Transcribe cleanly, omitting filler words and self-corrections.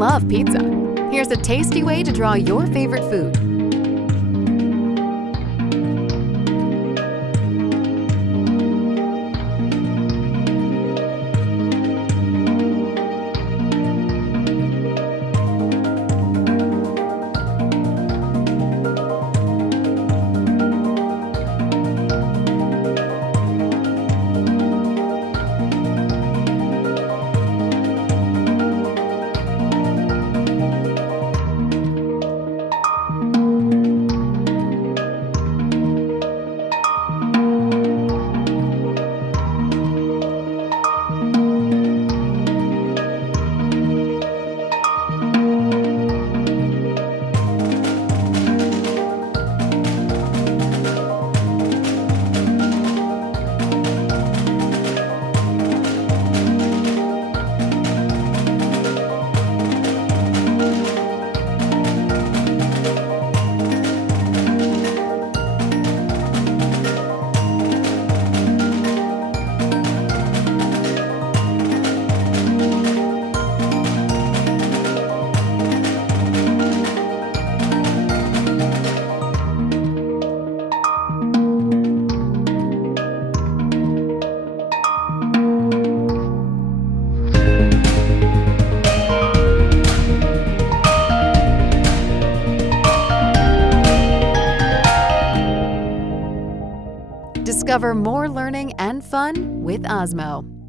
love pizza. Here's a tasty way to draw your favorite food. Discover more learning and fun with Osmo.